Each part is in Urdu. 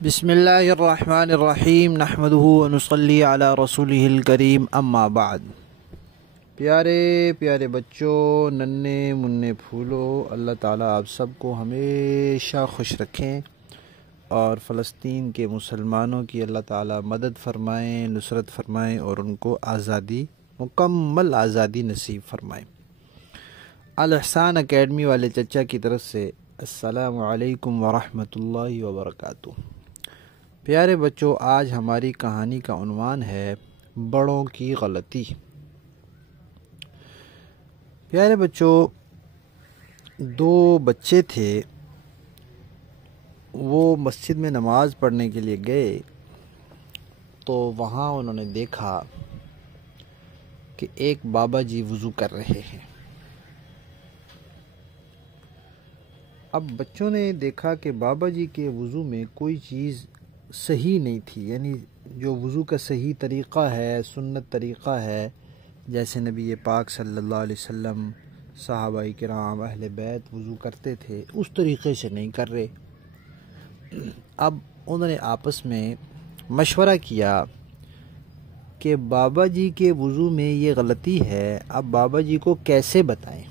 بسم اللہ الرحمن الرحیم نحمدہ ونصلی علی رسولہ الکریم اما بعد۔ پیارے پیارے بچوں، ننھے منھے پھولو، اللہ تعالیٰ آپ سب کو ہمیشہ خوش رکھیں اور فلسطین کے مسلمانوں کی اللہ تعالیٰ مدد فرمائیں، نصرت فرمائیں اور ان کو آزادی، مکمل آزادی نصیب فرمائیں۔ الاحسان اکیڈمی والے چچا کی طرف سے السلام علیکم ورحمۃ اللہ وبرکاتہ۔ پیارے بچوں، آج ہماری کہانی کا عنوان ہے بڑوں کی غلطی۔ پیارے بچوں، دو بچے تھے، وہ مسجد میں نماز پڑھنے کے لیے گئے تو وہاں انہوں نے دیکھا کہ ایک بابا جی وضو کر رہے ہیں۔ اب بچوں نے دیکھا کہ بابا جی کے وضو میں کوئی چیز صحیح نہیں تھی، یعنی جو وضو کا صحیح طریقہ ہے، سنت طریقہ ہے، جیسے نبی پاک صلی اللہ علیہ وسلم، صحابہ کرام، اہل بیت وضو کرتے تھے، اس طریقے سے نہیں کر رہے۔ اب انہوں نے آپس میں مشورہ کیا کہ بابا جی کے وضو میں یہ غلطی ہے، اب بابا جی کو کیسے بتائیں؟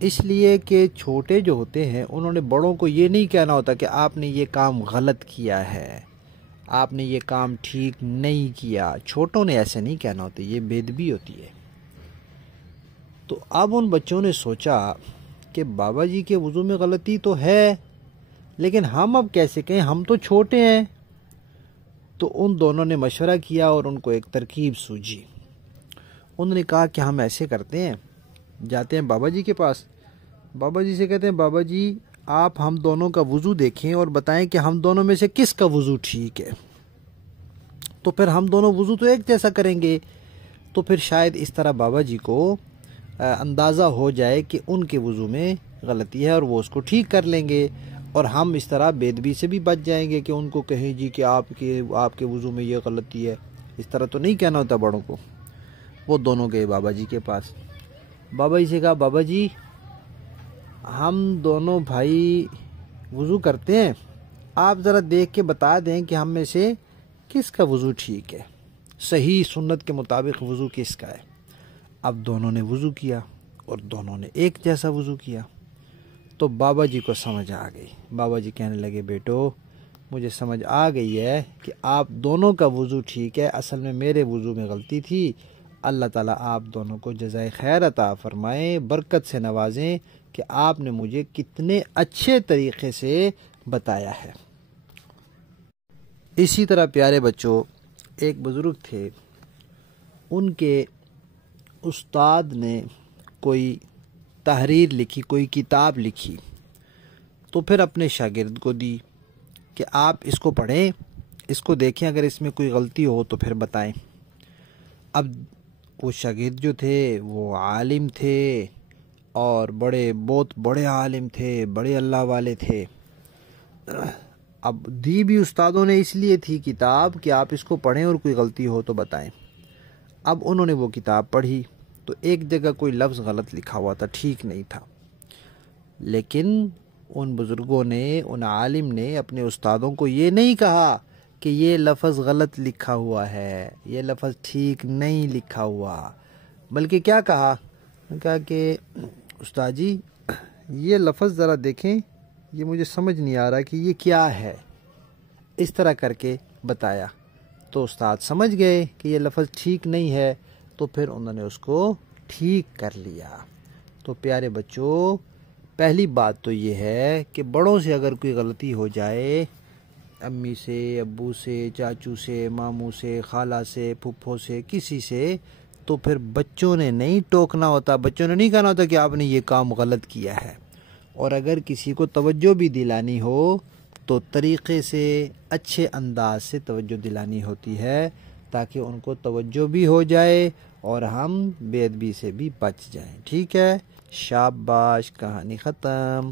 اس لیے کہ چھوٹے جو ہوتے ہیں انہوں نے بڑوں کو یہ نہیں کہنا ہوتا کہ آپ نے یہ کام غلط کیا ہے، آپ نے یہ کام ٹھیک نہیں کیا، چھوٹوں نے ایسے نہیں کہنا ہوتا، یہ بے ادبی ہوتی ہے۔ تو اب ان بچوں نے سوچا کہ بابا جی کے وضو میں غلطی تو ہے، لیکن ہم اب کیسے کہیں، ہم تو چھوٹے ہیں۔ تو ان دونوں نے مشورہ کیا اور ان کو ایک ترکیب سوجھی۔ انہوں نے کہا کہ ہم ایسے کرتے ہیں، جاتے ہیں بابا جی کے پاس، بابا جی سے کہتے ہیں بابا جی آپ ہم دونوں کا وضو دیکھیں اور بتائیں کہ ہم دونوں میں سے کس کا وضو ٹھیک ہے، تو پھر ہم دونوں وضو تو ایک جیسا کریں گے، تو پھر شاید اس طرح بابا جی کو اندازہ ہو جائے کہ ان کے وضو میں غلطی ہے اور وہ اس کو ٹھیک کر لیں گے، اور ہم اس طرح بے ادبی سے بھی بچ جائیں گے کہ ان کو کہیں جی کہ آپ کے وضو میں یہ غلطی ہے۔ اس طرح تو نہیں کہنا ہوتا بڑوں کو۔ وہ دونوں گئے بابا جی کے پاس، بابا جی سے کہا بابا جی ہم دونوں بھائی وضو کرتے ہیں، آپ ذرا دیکھ کے بتا دیں کہ ہم میں سے کس کا وضو ٹھیک ہے، صحیح سنت کے مطابق وضو کس کا ہے۔ اب دونوں نے وضو کیا اور دونوں نے ایک جیسا وضو کیا، تو بابا جی کو سمجھ آ گئی۔ بابا جی کہنے لگے بیٹو مجھے سمجھ آ گئی ہے کہ آپ دونوں کا وضو ٹھیک ہے، اصل میں میرے وضو میں غلطی تھی۔ اللہ تعالیٰ آپ دونوں کو جزائے خیر عطا فرمائیں، برکت سے نوازیں کہ آپ نے مجھے کتنے اچھے طریقے سے بتایا ہے۔ اسی طرح پیارے بچوں، ایک بزرگ تھے، ان کے استاد نے کوئی تحریر لکھی، کوئی کتاب لکھی، تو پھر اپنے شاگرد کو دی کہ آپ اس کو پڑھیں، اس کو دیکھیں، اگر اس میں کوئی غلطی ہو تو پھر بتائیں۔ اب وہ شاگرد جو تھے وہ عالم تھے اور بہت بڑے عالم تھے، بڑے اللہ والے تھے۔ اب دی بھی استادوں نے اس لیے تھی کتاب کہ آپ اس کو پڑھیں اور کوئی غلطی ہو تو بتائیں۔ اب انہوں نے وہ کتاب پڑھی تو ایک جگہ کوئی لفظ غلط لکھا ہوا تھا، ٹھیک نہیں تھا، لیکن ان بزرگوں نے، ان عالم نے اپنے استادوں کو یہ نہیں کہا کہ یہ لفظ غلط لکھا ہوا ہے، یہ لفظ ٹھیک نہیں لکھا ہوا، بلکہ کیا کہا کہ استاد جی یہ لفظ ذرا دیکھیں، یہ مجھے سمجھ نہیں آ رہا کہ یہ کیا ہے، اس طرح کر کے بتایا۔ تو استاد سمجھ گئے کہ یہ لفظ ٹھیک نہیں ہے، تو پھر انہوں نے اس کو ٹھیک کر لیا۔ تو پیارے بچوں، پہلی بات تو یہ ہے کہ بڑوں سے اگر کوئی غلطی ہو جائے، امی سے، ابو سے، چاچو سے، ماموں سے، خالہ سے، پھپھو سے، کسی سے، تو پھر بچوں نے نہیں ٹوکنا ہوتا، بچوں نے نہیں کہنا ہوتا کہ آپ نے یہ کام غلط کیا ہے۔ اور اگر کسی کو توجہ بھی دلانی ہو تو طریقے سے، اچھے انداز سے توجہ دلانی ہوتی ہے، تاکہ ان کو توجہ بھی ہو جائے اور ہم بے ادبی سے بھی بچ جائیں۔ ٹھیک ہے، شاباش، کہانی ختم۔